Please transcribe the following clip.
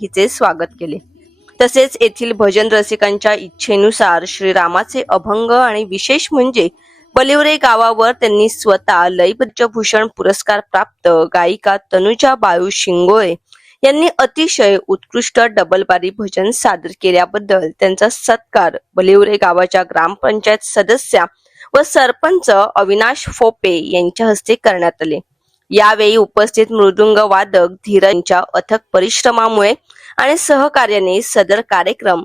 हिचे स्वागत केले। तसेच येथील भजन रसिकांच्या इच्छेनुसार श्रीरामाचे अभंग आणि विशेष म्हणजे बलिवरे गावावर त्यांनी स्वतः लयपद्मभूषण पुरस्कार प्राप्त गायिका तनुजा बाळू शिंगोळे यांनी अतिशय उत्कृष्ट डबलबारी भजन सादर केल्याबद्दल त्यांचा सत्कार बलिवरे गावाच्या ग्रामपंचायत सदस्या व सरपंच अविनाश फोपे यांच्या हस्ते करण्यात आले। यावेळी उपस्थित मृदुंग वादक धीरज यांच्या अथक परिश्रमामुळे आणि सहकार्याने सदर कार्यक्रम